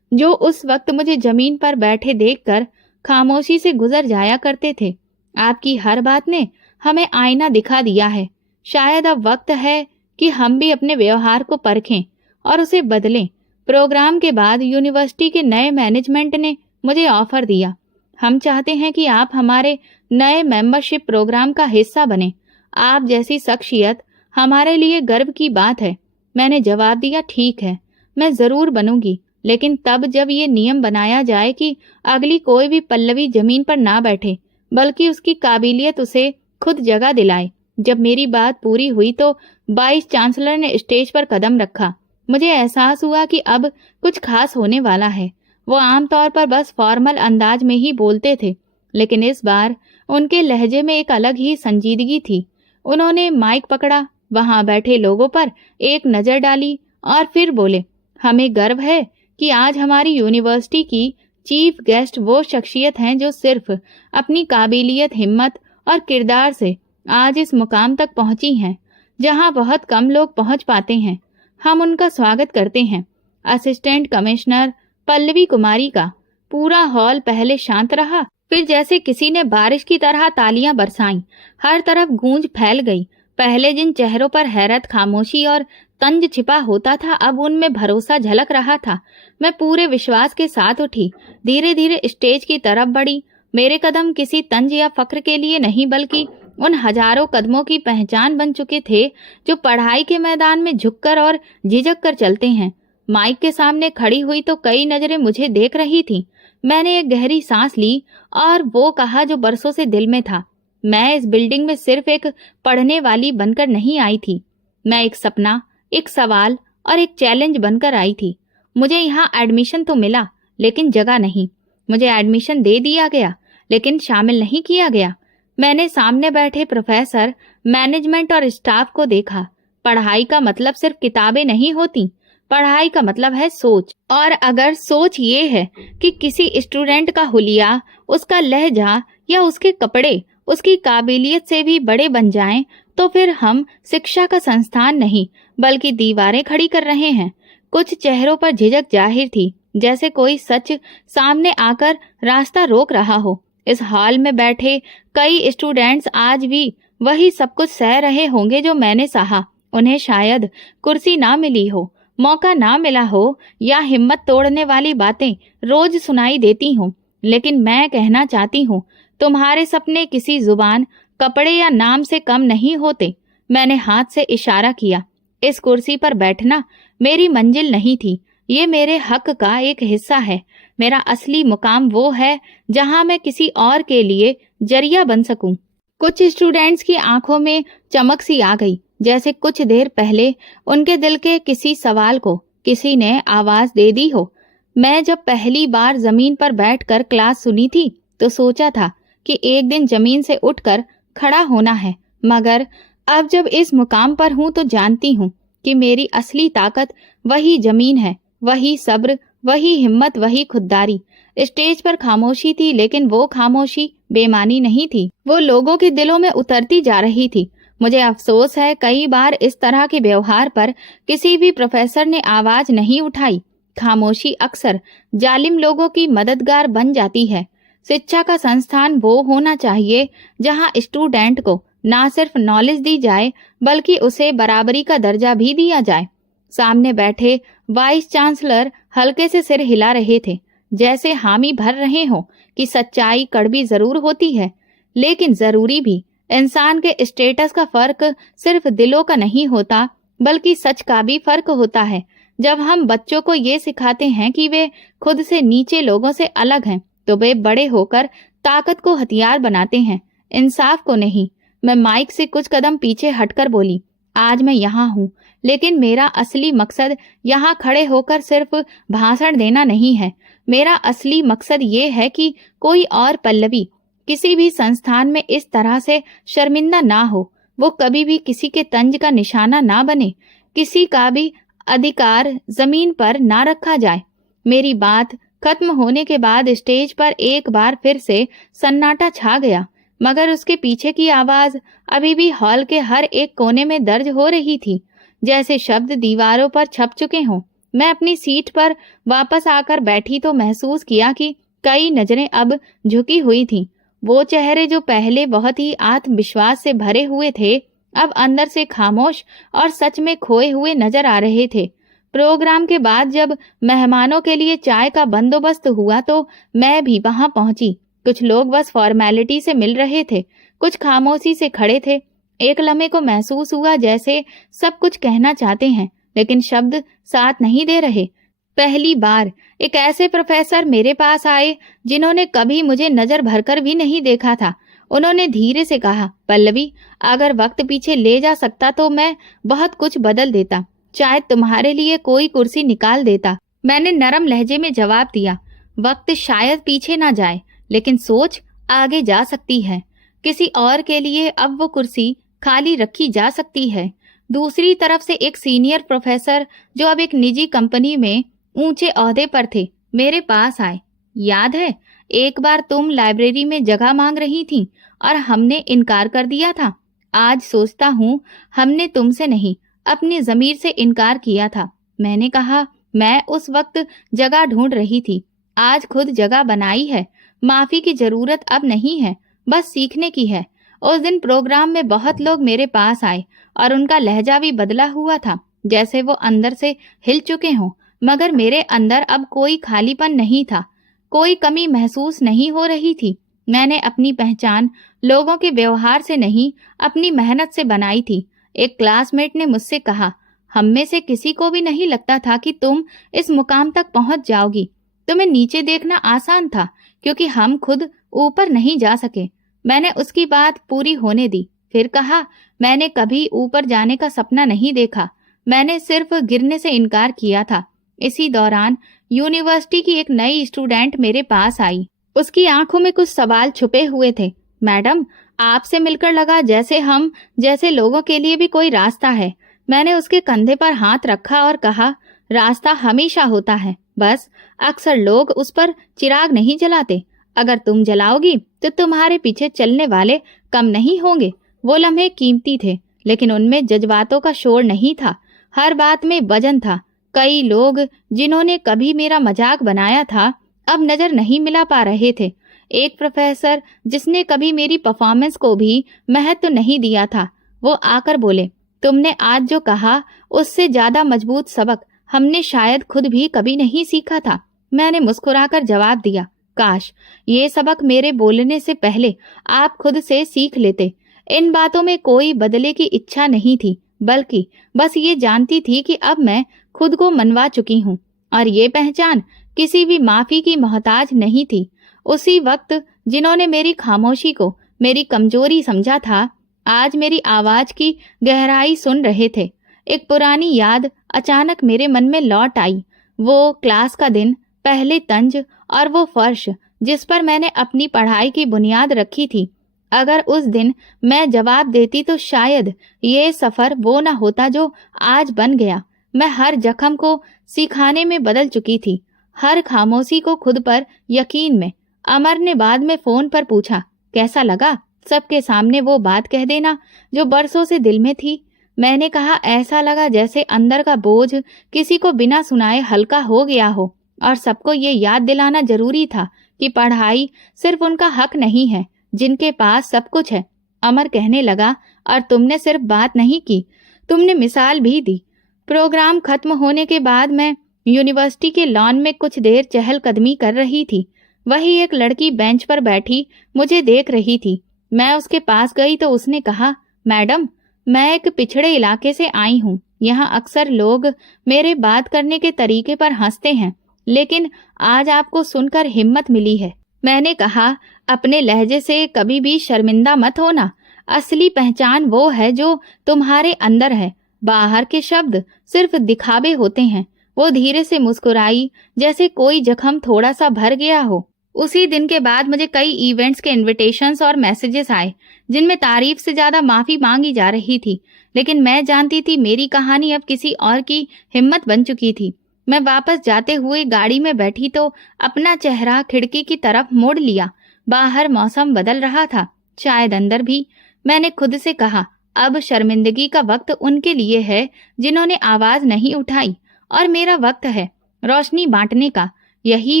जो उस वक्त मुझे जमीन पर बैठे देखकर खामोशी से गुजर जाया करते थे, आपकी हर बात ने हमें आईना दिखा दिया है। शायद अब वक्त है कि हम भी अपने व्यवहार को परखें और उसे बदलें। प्रोग्राम के बाद यूनिवर्सिटी के नए मैनेजमेंट ने मुझे ऑफर दिया। हम चाहते हैं कि आप हमारे नए मेंबरशिप प्रोग्राम का हिस्सा बने। आप जैसी शख्सियत हमारे लिए गर्व की बात है। मैंने जवाब दिया, ठीक है, मैं जरूर बनूंगी, लेकिन तब जब ये नियम बनाया जाए कि अगली कोई भी पल्लवी जमीन पर ना बैठे, बल्कि उसकी काबिलियत उसे खुद जगह दिलाए। जब मेरी बात पूरी हुई तो वाइस चांसलर ने स्टेज पर कदम रखा। मुझे एहसास हुआ कि अब कुछ खास होने वाला है। वो आमतौर पर बस फॉर्मल अंदाज में ही बोलते थे, लेकिन इस बार उनके लहजे में एक अलग ही संजीदगी थी। उन्होंने माइक पकड़ा, वहां बैठे लोगों पर एक नजर डाली और फिर बोले, हमें गर्व है कि आज हमारी यूनिवर्सिटी की चीफ गेस्ट वो शख्सियत हैं जो सिर्फ अपनी काबिलियत, हिम्मत और किरदार से आज इस मुकाम तक पहुंची हैं जहां बहुत कम लोग पहुंच पाते हैं। हम उनका स्वागत करते हैं, असिस्टेंट कमिश्नर पल्लवी कुमारी का। पूरा हॉल पहले शांत रहा, फिर जैसे किसी ने बारिश की तरह तालियां बरसाईं। हर तरफ गूंज फैल गई। पहले जिन चेहरों पर हैरत, खामोशी और तंज छिपा होता था, अब उनमें भरोसा झलक रहा था। मैं पूरे विश्वास के साथ उठी, धीरे धीरे स्टेज की तरफ बढ़ी। मेरे कदम किसी तंज या फक्र के लिए नहीं, बल्कि उन हजारों कदमों की पहचान बन चुके थे जो पढ़ाई के मैदान में झुककर और झिझक कर चलते हैं। माइक के सामने खड़ी हुई तो कई नजरें मुझे देख रही थीं। मैंने एक गहरी सांस ली और वो कहा जो बरसों से दिल में था। मैं इस बिल्डिंग में सिर्फ एक पढ़ने वाली बनकर नहीं आई थी। मैं एक सपना, एक सवाल और एक चैलेंज बनकर आई थी। मुझे यहाँ एडमिशन तो मिला, लेकिन जगह नहीं। मुझे एडमिशन दे दिया गया, लेकिन शामिल नहीं किया गया। मैंने सामने बैठे प्रोफेसर, मैनेजमेंट और स्टाफ को देखा। पढ़ाई का मतलब सिर्फ किताबें नहीं होती। पढ़ाई का मतलब है सोच। और अगर सोच ये है कि किसी स्टूडेंट का हुलिया, उसका लहजा या उसके कपड़े उसकी काबिलियत से भी बड़े बन जाएं, तो फिर हम शिक्षा का संस्थान नहीं बल्कि दीवारें खड़ी कर रहे हैं। कुछ चेहरों पर झिझक जाहिर थी, जैसे कोई सच सामने आकर रास्ता रोक रहा हो। इस हॉल में बैठे कई स्टूडेंट्स आज भी वही सब कुछ सह रहे होंगे जो मैंने सहा। उन्हें शायद कुर्सी ना मिली हो, मौका ना मिला हो, या हिम्मत तोड़ने वाली बातें रोज सुनाई देती हों, लेकिन मैं कहना चाहती हूँ, तुम्हारे सपने किसी जुबान, कपड़े या नाम से कम नहीं होते। मैंने हाथ से इशारा किया। इस कुर्सी पर बैठना मेरी मंजिल नहीं थी, ये मेरे हक का एक हिस्सा है। मेरा असली मुकाम वो है जहां मैं किसी और के लिए जरिया बन सकूं। कुछ स्टूडेंट्स की आंखों में चमक सी आ गई, जैसे कुछ देर पहले उनके दिल के किसी सवाल को किसी ने आवाज दे दी हो। मैं जब पहली बार जमीन पर बैठकर क्लास सुनी थी तो सोचा था कि एक दिन जमीन से उठकर खड़ा होना है, मगर अब जब इस मुकाम पर हूं तो जानती हूं कि मेरी असली ताकत वही जमीन है, वही सब्र, वही हिम्मत, वही खुददारी। स्टेज पर खामोशी थी, लेकिन वो खामोशी बेमानी नहीं थी, वो लोगों के दिलों में उतरती जा रही थी। मुझे अफसोस है कई बार इस तरह के व्यवहार पर किसी भी प्रोफेसर ने आवाज नहीं उठाई। खामोशी अक्सर जालिम लोगों की मददगार बन जाती है। शिक्षा का संस्थान वो होना चाहिए जहां स्टूडेंट को ना सिर्फ नॉलेज दी जाए बल्कि उसे बराबरी का दर्जा भी दिया जाए। सामने बैठे वाइस चांसलर हल्के से सिर हिला रहे थे, जैसे हामी भर रहे हो कि सच्चाई कड़वी जरूर होती है, लेकिन जरूरी भी। इंसान के स्टेटस का फर्क सिर्फ दिलों का नहीं होता, बल्कि सच का भी फर्क होता है। जब हम बच्चों को ये सिखाते हैं कि वे खुद से नीचे लोगों से अलग हैं, तो वे बड़े होकर ताकत को हथियार बनाते हैं, इंसाफ को नहीं। मैं माइक से कुछ कदम पीछे हटकर बोली, आज मैं यहाँ हूँ, लेकिन मेरा असली मकसद यहाँ खड़े होकर सिर्फ भाषण देना नहीं है। मेरा असली मकसद ये है कि कोई और पल्लवी किसी भी संस्थान में इस तरह से शर्मिंदा ना हो, वो कभी भी किसी के तंज का निशाना ना बने, किसी का भी अधिकार जमीन पर ना रखा जाए। मेरी बात खत्म होने के बाद स्टेज पर एक बार फिर से सन्नाटा छा गया, मगर उसके पीछे की आवाज अभी भी हॉल के हर एक कोने में दर्ज हो रही थी, जैसे शब्द दीवारों पर छप चुके हों। मैं अपनी सीट पर वापस आकर बैठी तो महसूस किया कि कई नजरें अब झुकी हुई थीं। वो चेहरे जो पहले बहुत ही आत्मविश्वास से भरे हुए थे, अब अंदर से खामोश और सच में खोए हुए नजर आ रहे थे। प्रोग्राम के बाद जब मेहमानों के लिए चाय का बंदोबस्त हुआ तो मैं भी वहां पहुंची। कुछ लोग बस फॉर्मेलिटी से मिल रहे थे, कुछ खामोशी से खड़े थे। एक लम्हे को महसूस हुआ जैसे सब कुछ कहना चाहते हैं, लेकिन शब्द साथ नहीं दे रहे। पहली बार एक ऐसे प्रोफेसर मेरे पास आए जिन्होंने कभी मुझे नजर भरकर भी नहीं देखा था। उन्होंने धीरे से कहा, पल्लवी, अगर वक्त पीछे ले जा सकता तो मैं बहुत कुछ बदल देता, शायद तुम्हारे लिए कोई कुर्सी निकाल देता। मैंने नरम लहजे में जवाब दिया, वक्त शायद पीछे ना जाए, लेकिन सोच आगे जा सकती है। किसी और के लिए अब वो कुर्सी खाली रखी जा सकती है। दूसरी तरफ से एक सीनियर प्रोफेसर जो अब एक निजी कंपनी में ऊंचे ओहदे पर थे, मेरे पास आए। याद है, एक बार तुम लाइब्रेरी में जगह मांग रही थी और हमने इनकार कर दिया था। आज सोचता हूँ हमने तुमसे नहीं, अपनी ज़मीर से इनकार किया था। मैंने कहा, मैं उस वक्त जगह ढूंढ रही थी, आज खुद जगह बनाई है। माफी की जरूरत अब नहीं है, बस सीखने की है। उस दिन प्रोग्राम में बहुत लोग मेरे पास आए और उनका लहजा भी बदला हुआ था, जैसे वो अंदर से हिल चुके हों, मगर मेरे अंदर अब कोई खालीपन नहीं था, कोई कमी महसूस नहीं हो रही थी। मैंने अपनी पहचान लोगों के व्यवहार से नहीं, अपनी मेहनत से बनाई थी। एक क्लासमेट ने मुझसे कहा, हम में से किसी को भी नहीं लगता था कि तुम इस मुकाम तक पहुंच जाओगी। तुम्हें नीचे देखना आसान था क्योंकि हम खुद ऊपर नहीं जा सके। मैंने उसकी बात पूरी होने दी, फिर कहा, मैंने कभी ऊपर जाने का सपना नहीं देखा, मैंने सिर्फ गिरने से इनकार किया था। इसी दौरान यूनिवर्सिटी की एक नई स्टूडेंट मेरे पास आई। उसकी आंखों में कुछ सवाल छुपे हुए थे। मैडम, आपसे मिलकर लगा जैसे हम जैसे लोगों के लिए भी कोई रास्ता है। मैंने उसके कंधे पर हाथ रखा और कहा, रास्ता हमेशा होता है, बस अक्सर लोग उस पर चिराग नहीं जलाते। अगर तुम जलाओगी तो तुम्हारे पीछे चलने वाले कम नहीं होंगे। वो लम्हे कीमती थे, लेकिन उनमें जज्बातों का शोर नहीं था, हर बात में वजन था। कई लोग जिन्होंने कभी मेरा मजाक बनाया था अब नजर नहीं मिला पा रहे थे। एक प्रोफेसर जिसने कभी मेरी परफॉर्मेंस को भी महत्व नहीं दिया था, वो आकर बोले, तुमने आज जो कहा उससे ज्यादा मजबूत सबक हमने शायद खुद भी कभी नहीं सीखा था। मैंने मुस्कुराकर जवाब दिया, काश ये सबक मेरे बोलने से पहले आप खुद से सीख लेते। इन बातों में कोई बदले की इच्छा नहीं थी, बल्कि बस ये जानती थी कि अब मैं खुद को मनवा चुकी हूँ और ये पहचान किसी भी माफी की मोहताज नहीं थी। उसी वक्त जिन्होंने मेरी खामोशी को मेरी कमजोरी समझा था, आज मेरी आवाज की गहराई सुन रहे थे। एक पुरानी याद अचानक मेरे मन में लौट आई। वो क्लास का दिन, पहले तंज और वो फर्श जिस पर मैंने अपनी पढ़ाई की बुनियाद रखी थी। अगर उस दिन मैं जवाब देती तो शायद ये सफर वो न होता जो आज बन गया। मैं हर जख्म को सिखाने में बदल चुकी थी, हर खामोशी को खुद पर यकीन में। अमर ने बाद में फोन पर पूछा, कैसा लगा सबके सामने वो बात कह देना जो बरसों से दिल में थी? मैंने कहा, ऐसा लगा जैसे अंदर का बोझ किसी को बिना सुनाए हल्का हो गया हो और सबको ये याद दिलाना जरूरी था कि पढ़ाई सिर्फ उनका हक नहीं है जिनके पास सब कुछ है। अमर कहने लगा, और तुमने सिर्फ बात नहीं की, तुमने मिसाल भी दी। प्रोग्राम खत्म होने के बाद मैं यूनिवर्सिटी के लॉन में कुछ देर चहलकदमी कर रही थी। वही एक लड़की बेंच पर बैठी मुझे देख रही थी। मैं उसके पास गई तो उसने कहा, मैडम, मैं एक पिछड़े इलाके से आई हूँ। यहाँ अक्सर लोग मेरे बात करने के तरीके पर हंसते हैं, लेकिन आज आपको सुनकर हिम्मत मिली है। मैंने कहा, अपने लहजे से कभी भी शर्मिंदा मत होना। असली पहचान वो है जो तुम्हारे अंदर है, बाहर के शब्द सिर्फ दिखावे होते हैं। वो धीरे से मुस्कुराई, जैसे कोई जख्म थोड़ा सा भर गया हो। उसी दिन के बाद मुझे कई इवेंट्स के इनविटेशंस और मैसेजेस आए जिनमें तारीफ से ज्यादा माफी मांगी जा रही थी, लेकिन मैं जानती थी मेरी कहानी अब किसी और की हिम्मत बन चुकी थी। मैं वापस जाते हुए गाड़ी में बैठी तो अपना चेहरा खिड़की की तरफ मोड़ लिया। बाहर मौसम बदल रहा था, शायद अंदर भी। मैंने खुद से कहा, अब शर्मिंदगी का वक्त उनके लिए है जिन्होंने आवाज नहीं उठाई, और मेरा वक्त है रोशनी बांटने का। यही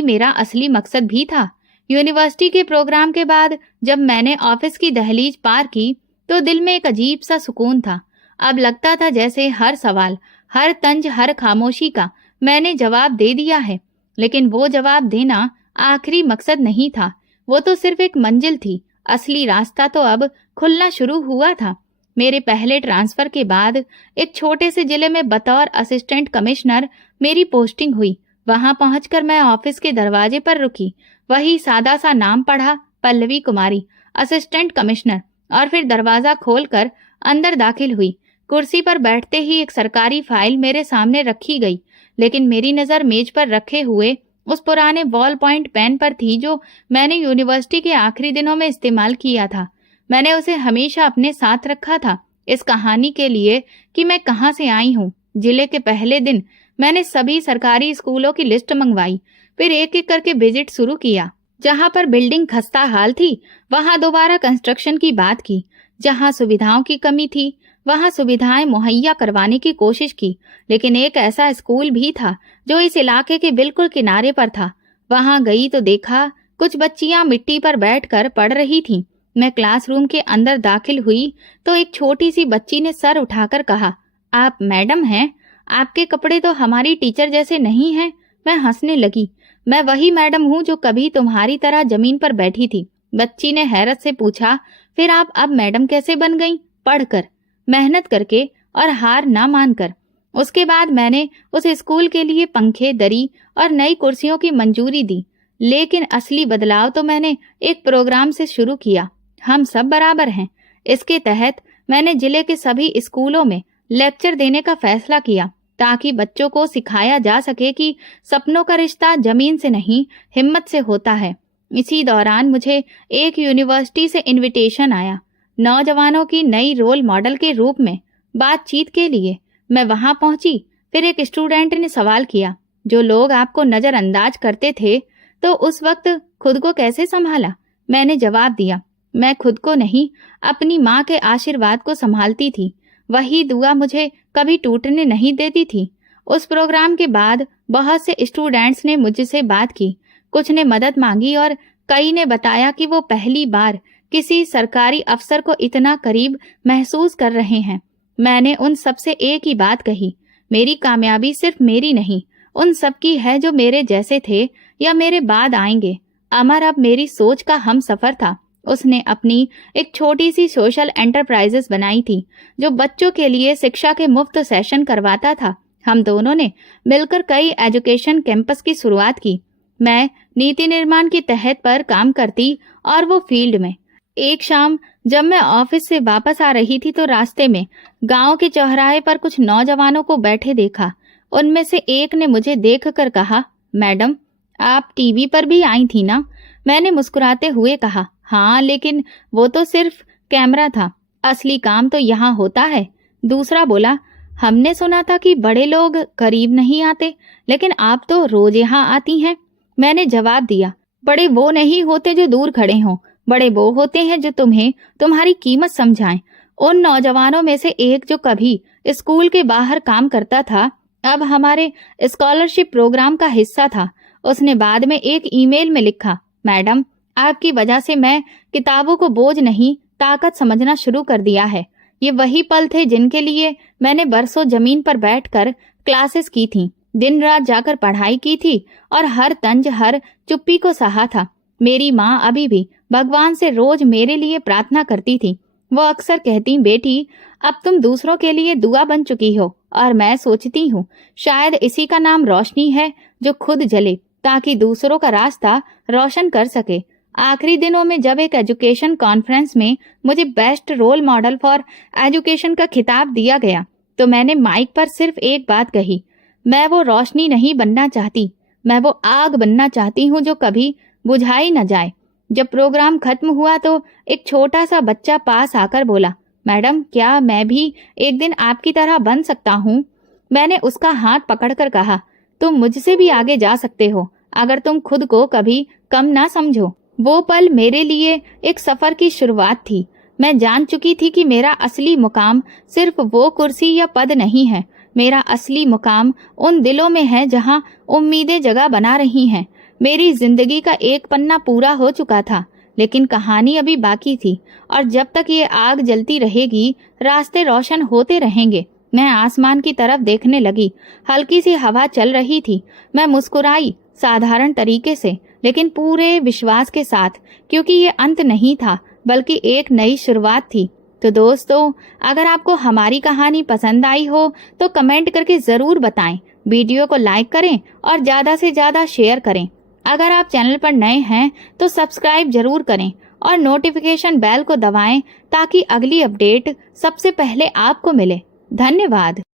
मेरा असली मकसद भी था। यूनिवर्सिटी के प्रोग्राम के बाद जब मैंने ऑफिस की दहलीज पार की तो दिल में एक अजीब सा सुकून था। अब लगता था जैसे हर सवाल, हर तंज, हर खामोशी का मैंने जवाब दे दिया है। लेकिन वो जवाब देना आखिरी मकसद नहीं था, वो तो सिर्फ एक मंजिल थी। असली रास्ता तो अब खुलना शुरू हुआ था। मेरे पहले ट्रांसफर के बाद एक छोटे से जिले में बतौर असिस्टेंट कमिश्नर मेरी पोस्टिंग हुई। वहां पहुंचकर मैं ऑफिस के दरवाजे पर रुकी। वही सादा सा नाम पढ़ा, पल्लवी कुमारी, असिस्टेंट कमिश्नर, और फिर दरवाजा खोलकर अंदर दाखिल हुई। कुर्सी पर बैठते ही एक सरकारी फाइल मेरे सामने रखी गई, लेकिन मेरी नजर मेज पर रखे हुए उस पुराने बॉल पॉइंट पेन पर थी जो मैंने यूनिवर्सिटी के आखिरी दिनों में इस्तेमाल किया था। मैंने उसे हमेशा अपने साथ रखा था, इस कहानी के लिए कि मैं कहाँ से आई हूँ। जिले के पहले दिन मैंने सभी सरकारी स्कूलों की लिस्ट मंगवाई, फिर एक एक करके विजिट शुरू किया। जहाँ पर बिल्डिंग खस्ता हाल थी वहाँ दोबारा कंस्ट्रक्शन की बात की, जहाँ सुविधाओं की कमी थी वहाँ सुविधाएं मुहैया करवाने की कोशिश की। लेकिन एक ऐसा स्कूल भी था जो इस इलाके के बिल्कुल किनारे पर था। वहाँ गई तो देखा कुछ बच्चियां मिट्टी पर बैठकर पढ़ रही थीं। मैं क्लासरूम के अंदर दाखिल हुई तो एक छोटी सी बच्ची ने सर उठाकर कहा, आप मैडम हैं? आपके कपड़े तो हमारी टीचर जैसे नहीं हैं। मैं हंसने लगी। मैं वही मैडम हूँ जो कभी तुम्हारी तरह जमीन पर बैठी थी। बच्ची ने हैरत से पूछा, फिर आप अब मैडम कैसे बन गईं? पढ़कर, मेहनत करके और हार ना मानकर। उसके बाद मैंने उस स्कूल के लिए पंखे, दरी और नई कुर्सियों की मंजूरी दी। लेकिन असली बदलाव तो मैंने एक प्रोग्राम से शुरू किया, हम सब बराबर हैं। इसके तहत मैंने जिले के सभी स्कूलों में लेक्चर देने का फैसला किया, ताकि बच्चों को सिखाया जा सके कि सपनों का रिश्ता जमीन से नहीं, हिम्मत से होता है। इसी दौरान मुझे एक यूनिवर्सिटी से इनविटेशन आया, नौजवानों की नई रोल मॉडल के रूप में बातचीत के लिए। मैं वहां पहुंची। फिर एक स्टूडेंट ने सवाल किया, जो लोग आपको नजरअंदाज करते थे तो उस वक्त खुद को कैसे संभाला? मैंने जवाब दिया, मैं खुद को नहीं, अपनी माँ के आशीर्वाद को संभालती थी। वही दुआ मुझे कभी टूटने नहीं देती थी। उस प्रोग्राम के बाद बहुत से स्टूडेंट्स ने मुझसे बात की, कुछ ने मदद मांगी और कई ने बताया कि वो पहली बार किसी सरकारी अफसर को इतना करीब महसूस कर रहे हैं। मैंने उन सबसे एक ही बात कही, मेरी कामयाबी सिर्फ मेरी नहीं, उन सब की है जो मेरे जैसे थे या मेरे बाद आएंगे। अमर अब मेरी सोच का हम सफर था। उसने अपनी एक छोटी सी सोशल एंटरप्राइजेस बनाई थी, जो बच्चों के लिए शिक्षा के मुफ्त सेशन करवाता था। हम दोनों ने मिलकर कई एजुकेशन कैंपस की शुरुआत की। मैं नीति निर्माण के तहत पर काम करती और वो फील्ड में। एक शाम जब मैं ऑफिस से वापस आ रही थी तो रास्ते में गांव के चौराहे पर कुछ नौजवानों को बैठे देखा। उनमें से एक ने मुझे देखकर कहा, मैडम आप टीवी पर भी आई थी ना? मैंने मुस्कुराते हुए कहा, हाँ, लेकिन वो तो सिर्फ कैमरा था, असली काम तो यहाँ होता है। दूसरा बोला, हमने सुना था कि बड़े लोग करीब नहीं आते, लेकिन आप तो रोज यहाँ आती हैं। मैंने जवाब दिया, बड़े वो नहीं होते जो दूर खड़े हों, बड़े वो होते हैं जो तुम्हें तुम्हारी कीमत समझाएं। उन नौजवानों में से एक जो कभी स्कूल के बाहर काम करता था, अब हमारे स्कॉलरशिप प्रोग्राम का हिस्सा था। उसने बाद में एक ईमेल में लिखा, मैडम आपकी वजह से मैं किताबों को बोझ नहीं, ताकत समझना शुरू कर दिया है। ये वही पल थे जिनके लिए मैंने बरसों जमीन पर बैठकर क्लासेस की थी, दिन रात जाकर पढ़ाई की थी और हर तंज, हर चुप्पी को सहा था। मेरी माँ अभी भी भगवान से रोज मेरे लिए प्रार्थना करती थी। वो अक्सर कहती, बेटी अब तुम दूसरों के लिए दुआ बन चुकी हो। और मैं सोचती हूँ शायद इसी का नाम रोशनी है, जो खुद जले ताकि दूसरों का रास्ता रोशन कर सके। आखिरी दिनों में जब एक एजुकेशन कॉन्फ्रेंस में मुझे best role model for education का खिताब दिया गया तो मैंने माइक पर सिर्फ एक बात कही, मैं वो रोशनी नहीं बनना चाहती, मैं वो आग बनना चाहती हूँ जो कभी बुझाई न जाए। जब प्रोग्राम खत्म हुआ तो एक छोटा सा बच्चा पास आकर बोला, मैडम क्या मैं भी एक दिन आपकी तरह बन सकता हूँ? मैंने उसका हाथ पकड़कर कहा, तुम मुझसे भी आगे जा सकते हो अगर तुम खुद को कभी कम ना समझो। वो पल मेरे लिए एक सफर की शुरुआत थी। मैं जान चुकी थी कि मेरा असली मुकाम सिर्फ वो कुर्सी या पद नहीं है। मेरा असली मुकाम उन दिलों में है जहां उम्मीदें जगह बना रही हैं। मेरी जिंदगी का एक पन्ना पूरा हो चुका था, लेकिन कहानी अभी बाकी थी और जब तक ये आग जलती रहेगी, रास्ते रोशन होते रहेंगे। मैं आसमान की तरफ देखने लगी। हल्की सी हवा चल रही थी। मैं मुस्कुराई, साधारण तरीके से लेकिन पूरे विश्वास के साथ, क्योंकि ये अंत नहीं था बल्कि एक नई शुरुआत थी। तो दोस्तों, अगर आपको हमारी कहानी पसंद आई हो तो कमेंट करके जरूर बताएं, वीडियो को लाइक करें और ज्यादा से ज्यादा शेयर करें। अगर आप चैनल पर नए हैं तो सब्सक्राइब जरूर करें और नोटिफिकेशन बेल को दबाएं ताकि अगली अपडेट सबसे पहले आपको मिले। धन्यवाद।